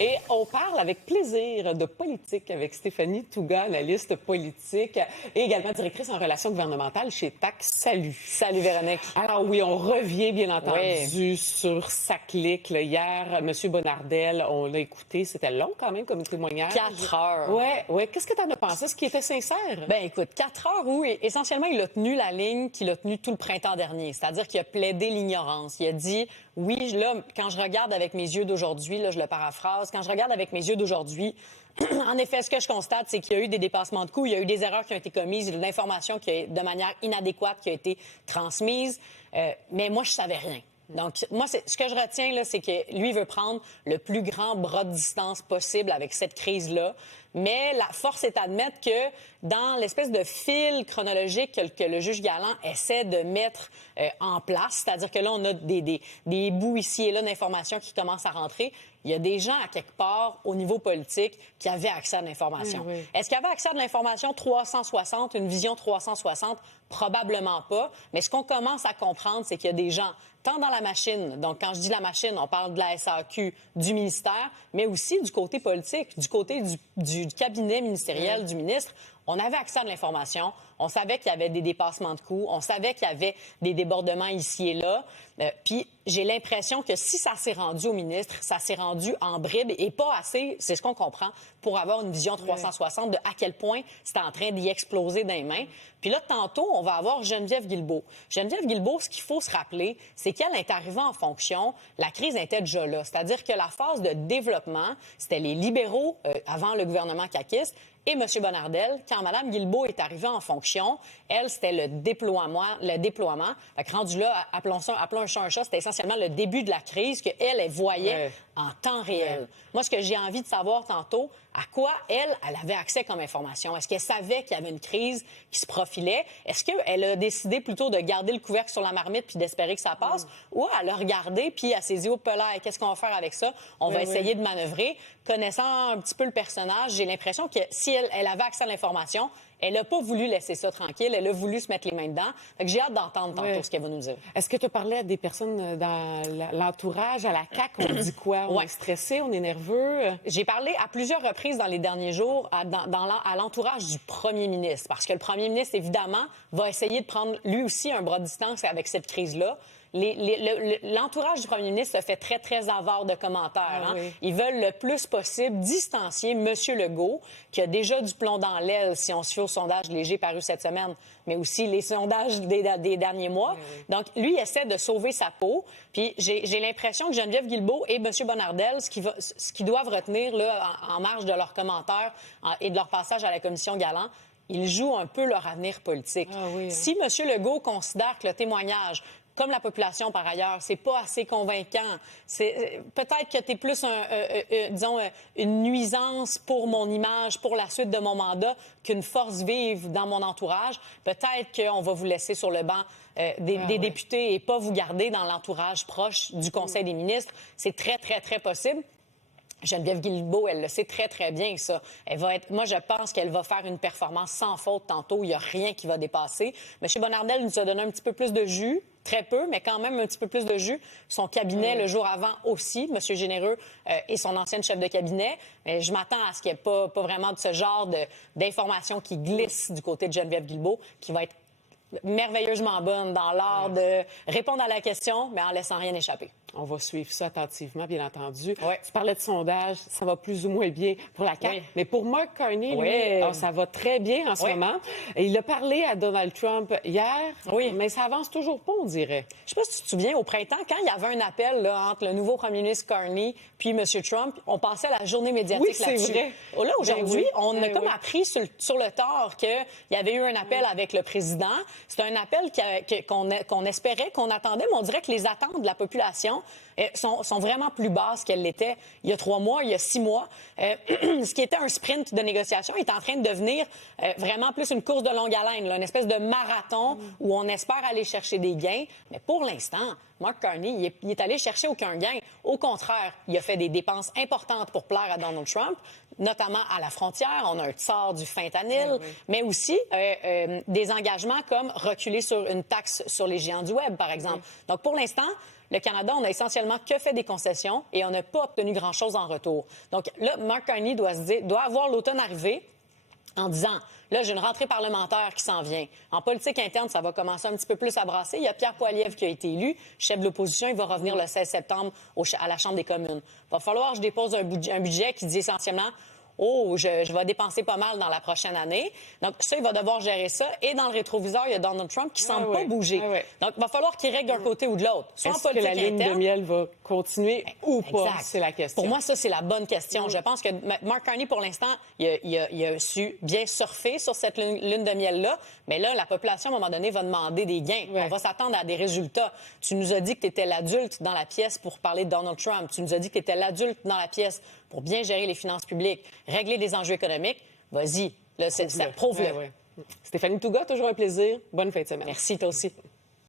Et on parle avec plaisir de politique avec Stéphanie Touga, analyste politique et également directrice en relations gouvernementales chez TAC. Salut. Salut Véronique. Alors oui, on revient bien entendu sur sa clique. Là. Hier, M. Bonnardel, on l'a écouté. C'était long quand même comme témoignage. 4 heures. Ouais. Qu'est-ce que tu en as pensé? Est-ce qu'il était sincère? Ben écoute, 4 heures où essentiellement il a tenu la ligne qu'il a tenue tout le printemps dernier. C'est-à-dire qu'il a plaidé l'ignorance. Il a dit, oui, là, quand je regarde avec mes yeux d'aujourd'hui, là, je le paraphrase, quand je regarde avec mes yeux d'aujourd'hui, en effet, ce que je constate, c'est qu'il y a eu des dépassements de coûts, il y a eu des erreurs qui ont été commises, de l'information qui a, de manière inadéquate qui a été transmise, mais moi, je savais rien. Donc, moi, ce que je retiens, là, c'est que lui veut prendre le plus grand bras de distance possible avec cette crise-là. Mais la force est d'admettre que dans l'espèce de fil chronologique que le juge Galland essaie de mettre en place, c'est-à-dire que là, on a des bouts ici et là d'informations qui commencent à rentrer, il y a des gens à quelque part au niveau politique qui avaient accès à l'information. Oui. Est-ce qu'il y avait accès à de l'information 360, une vision 360? Probablement pas. Mais ce qu'on commence à comprendre, c'est qu'il y a des gens, tant dans la machine, donc quand je dis la machine, on parle de la SAQ, du ministère, mais aussi du côté politique, du côté du cabinet ministériel du ministre. On avait accès à de l'information, on savait qu'il y avait des dépassements de coûts, on savait qu'il y avait des débordements ici et là. Puis j'ai l'impression que si ça s'est rendu au ministre, ça s'est rendu en bribes et pas assez, c'est ce qu'on comprend, pour avoir une vision 360 de à quel point c'était en train d'y exploser dans les mains. Puis là, tantôt, on va avoir Geneviève Guilbeault. Geneviève Guilbeault, ce qu'il faut se rappeler, c'est qu'elle est arrivée en fonction, la crise était déjà là. C'est-à-dire que la phase de développement, c'était les libéraux avant le gouvernement caquiste et M. Bonnardel. Quand Mme Guilbeault est arrivée en fonction, elle, c'était le déploiement. Fait que rendu là, appelons un chat un chat, c'était essentiellement le début de la crise qu'elle voyait en temps réel. Moi, ce que j'ai envie de savoir tantôt, à quoi elle avait accès comme information? Est-ce qu'elle savait qu'il y avait une crise qui se profilait? Est-ce qu'elle a décidé plutôt de garder le couvercle sur la marmite puis d'espérer que ça passe? Ou elle a regardé puis elle s'est dit, oh là, qu'est-ce qu'on va faire avec ça? On va essayer de manœuvrer. Connaissant un petit peu le personnage, j'ai l'impression que si elle avait accès à l'information, elle n'a pas voulu laisser ça tranquille. Elle a voulu se mettre les mains dedans. Fait que j'ai hâte d'entendre tantôt ce qu'elle va nous dire. Est-ce que tu as parlé à des personnes dans l'entourage, à la CAQ? On dit quoi? On est stressé, on est nerveux? J'ai parlé à plusieurs reprises dans les derniers jours à l'entourage du premier ministre. Parce que le premier ministre, évidemment, va essayer de prendre lui aussi un bras de distance avec cette crise-là. L'entourage du premier ministre se fait très, très avare de commentaires. Ils veulent le plus possible distancier M. Legault, qui a déjà du plomb dans l'aile, si on se fie au sondage léger paru cette semaine, mais aussi les sondages des derniers mois. Donc, lui, il essaie de sauver sa peau. Puis, j'ai l'impression que Geneviève Guilbeault et M. Bonnardel, ce qu'ils doivent retenir là, en marge de leurs commentaires et de leur passage à la commission Galland, ils jouent un peu leur avenir politique. Si M. Legault considère que le témoignage, comme la population par ailleurs, c'est pas assez convaincant. Peut-être que tu es plus disons une nuisance pour mon image, pour la suite de mon mandat, qu'une force vive dans mon entourage. Peut-être qu'on va vous laisser sur le banc des députés et pas vous garder dans l'entourage proche du Conseil des ministres. C'est très, très, très possible. Geneviève Guilbeault, elle le sait très, très bien, ça. Moi, je pense qu'elle va faire une performance sans faute tantôt. Il n'y a rien qui va dépasser. M. Bonnardel nous a donné un petit peu plus de jus, très peu, mais quand même un petit peu plus de jus. Son cabinet, le jour avant aussi, M. Généreux et son ancienne chef de cabinet. Mais je m'attends à ce qu'il n'y ait pas vraiment de ce genre d'informations qui glissent du côté de Geneviève Guilbeault, qui va être merveilleusement bonne dans l'art de répondre à la question, mais en laissant rien échapper. On va suivre ça attentivement, bien entendu. Tu parlais de sondage, ça va plus ou moins bien pour la CAQ. Mais pour Mark Carney, lui, ça va très bien en ce moment. Et il a parlé à Donald Trump hier, mais ça avance toujours pas, on dirait. Je sais pas si tu te souviens, au printemps, quand il y avait un appel là, entre le nouveau premier ministre Carney puis M. Trump, on passait la journée médiatique là-dessus. C'est vrai. Là, aujourd'hui, on a comme appris sur le tard qu'il y avait eu un appel avec le président. C'est un appel qu'on espérait, qu'on attendait, mais on dirait que les attentes de la population sont vraiment plus basses qu'elles l'étaient il y a 3 mois, il y a 6 mois. Ce qui était un sprint de négociation est en train de devenir vraiment plus une course de longue haleine, là, une espèce de marathon où on espère aller chercher des gains. Mais pour l'instant, Mark Carney, il est allé chercher aucun gain. Au contraire, il a fait des dépenses importantes pour plaire à Donald Trump, notamment à la frontière. On a un tsar du fentanyl, mais aussi des engagements comme reculer sur une taxe sur les géants du web, par exemple. Donc, pour l'instant, le Canada, on a essentiellement que fait des concessions et on n'a pas obtenu grand-chose en retour. Donc là, Mark Carney doit avoir l'automne arrivé en disant, là, j'ai une rentrée parlementaire qui s'en vient. En politique interne, ça va commencer un petit peu plus à brasser. Il y a Pierre Poilievre qui a été élu, chef de l'opposition. Il va revenir le 16 septembre à la Chambre des communes. Il va falloir que je dépose un budget qui dit essentiellement, oh, je vais dépenser pas mal dans la prochaine année. Donc, ça, il va devoir gérer ça. Et dans le rétroviseur, il y a Donald Trump qui semble pas bouger. Donc, il va falloir qu'il règle d'un côté ou de l'autre. Soit en politique interne... Est-ce que la ligne de miel va continuer ou pas? C'est la question. Pour moi, ça, c'est la bonne question. Je pense que Mark Carney, pour l'instant, il a su bien surfer sur cette lune de miel-là. Mais là, la population, à un moment donné, va demander des gains. On va s'attendre à des résultats. Tu nous as dit que tu étais l'adulte dans la pièce pour parler de Donald Trump. Tu nous as dit que tu étais l'adulte dans la pièce pour bien gérer les finances publiques, régler des enjeux économiques. Vas-y, là, prouve-le. Stéphanie Touga, toujours un plaisir. Bonne fin de semaine. Merci, toi aussi.